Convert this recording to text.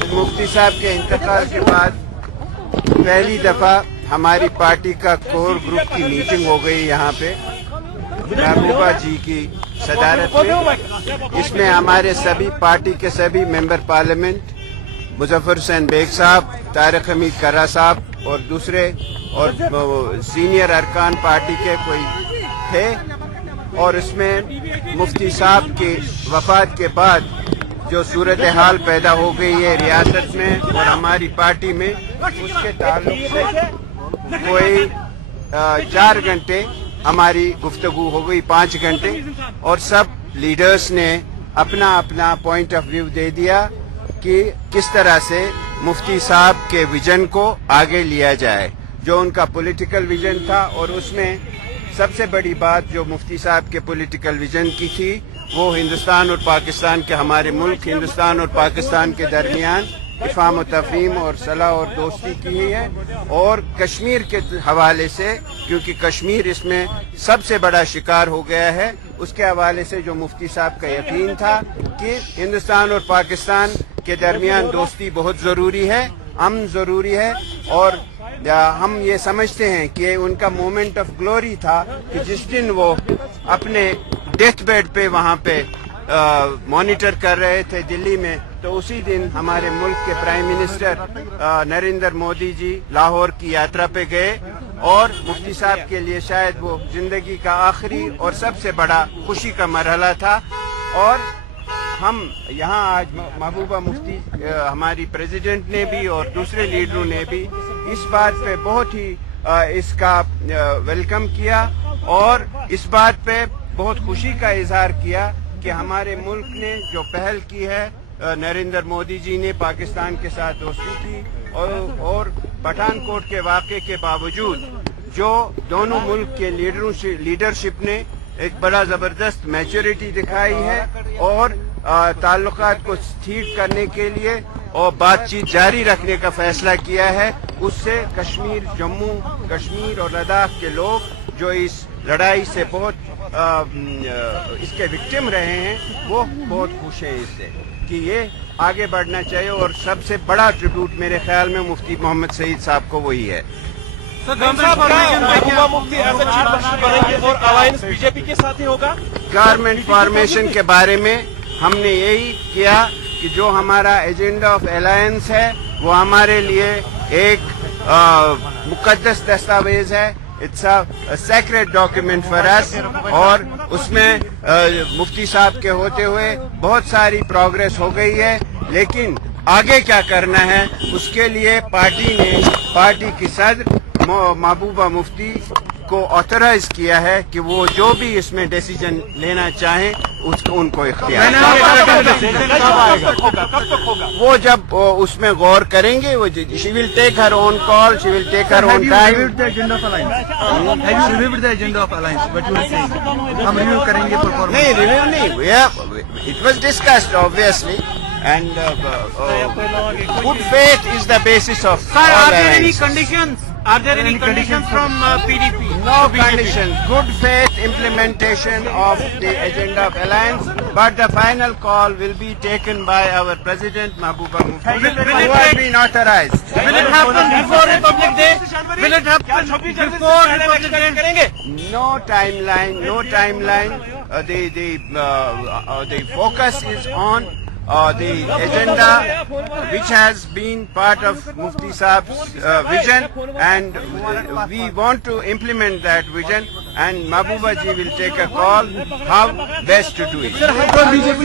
آج مفتی صاحب کے انتقال کے بعد پہلی دفعہ ہماری پارٹی کا کور گروپ کی میٹنگ ہو گئی یہاں پہ محبوبہ جی کی صدارت میں. اس میں ہمارے سبھی پارٹی کے سبھی ممبر پارلیمنٹ مظفر حسین بیگ صاحب, طارق حمید کرا صاحب اور دوسرے اور سینئر ارکان پارٹی کے کوئی تھے. اور اس میں مفتی صاحب کی وفات کے بعد جو صورتحال پیدا ہو گئی ہے ریاست میں اور ہماری پارٹی میں, اس کے تعلق سے کوئی 4 گھنٹے ہماری گفتگو ہو گئی, 5 گھنٹے, اور سب لیڈرز نے اپنا اپنا پوائنٹ آف ویو دے دیا کہ کس طرح سے مفتی صاحب کے ویژن کو آگے لیا جائے, جو ان کا پولیٹیکل ویژن تھا. اور اس میں سب سے بڑی بات جو مفتی صاحب کے پولیٹیکل ویژن کی تھی وہ ہندوستان اور پاکستان کے, ہمارے ملک ہندوستان اور پاکستان کے درمیان افہام و تفہیم اور صلح اور دوستی کی ہے, اور کشمیر کے حوالے سے, کیونکہ کشمیر اس میں سب سے بڑا شکار ہو گیا ہے, اس کے حوالے سے جو مفتی صاحب کا یقین تھا کہ ہندوستان اور پاکستان کے درمیان دوستی بہت ضروری ہے, امن ضروری ہے. اور ہم یہ سمجھتے ہیں کہ ان کا مومنٹ آف گلوری تھا کہ جس دن وہ اپنے ڈیتھ بیڈ پہ وہاں پہ مانیٹر کر رہے تھے دلی میں, تو اسی دن ہمارے ملک کے پرائم منسٹر نریندر مودی جی لاہور کی یاترا پہ گئے, اور مفتی صاحب کے لیے شاید وہ زندگی کا آخری اور سب سے بڑا خوشی کا مرحلہ تھا. اور ہم یہاں آج محبوبہ مفتی, ہماری پریزیڈنٹ نے بھی اور دوسرے لیڈروں نے بھی اس بات پہ بہت ہی اس کا ویلکم کیا, اور اس بات پہ بہت خوشی کا اظہار کیا کہ ہمارے ملک نے جو پہل کی ہے, نریندر مودی جی نے پاکستان کے ساتھ دوستی کی, اور پٹھان کوٹ کے واقعے کے باوجود جو دونوں ملک کے لیڈرشپ نے ایک بڑا زبردست میچورٹی دکھائی ہے, اور تعلقات کو ٹھیک کرنے کے لیے اور بات چیت جاری رکھنے کا فیصلہ کیا ہے, اس سے کشمیر, جموں کشمیر اور لداخ کے لوگ جو اس لڑائی سے بہت اس کے وکٹم رہے ہیں وہ بہت خوش ہیں اس سے کہ یہ آگے بڑھنا چاہیے. اور سب سے بڑا ٹریبیوٹ میرے خیال میں مفتی محمد سعید صاحب کو وہی ہے. گورنمنٹ فارمیشن کے بارے میں ہم نے یہی کیا کہ جو ہمارا ایجنڈا آف الائنس ہے وہ ہمارے لیے ایک مقدس دستاویز ہے, it's a secret document for us, اور اس میں مفتی صاحب کے ہوتے ہوئے بہت ساری پروگرس ہو گئی ہے, لیکن آگے کیا کرنا ہے اس کے لیے پارٹی نے, پارٹی کی صدر محبوبہ مفتی کو آتھرائز کیا ہے کہ وہ جو بھی اس میں ڈیسیجن لینا چاہیں اس کو ان کو اختیار وہ جب اس میں غور کریں گے, وہ شی ول ٹیک ہر اون کال, شی ول ٹیک ہر اون ٹائم. نہیں ریویو نہیں, it was discussed obviously, and good faith is the basis of all alliances. Are there any conditions from PDP? No conditions. Good faith implementation of the agenda of alliance, but the final call will be taken by our President Mahbooba Mufti, who has been authorized. Will it happen before Republic Day? Will it happen before Republic Day? No timeline, no timeline. The focus is on the agenda which has been part of Mufti Saab's vision, and we want to implement that vision, and Mahbooba ji will take a call how best to do it. Sir, from BJP,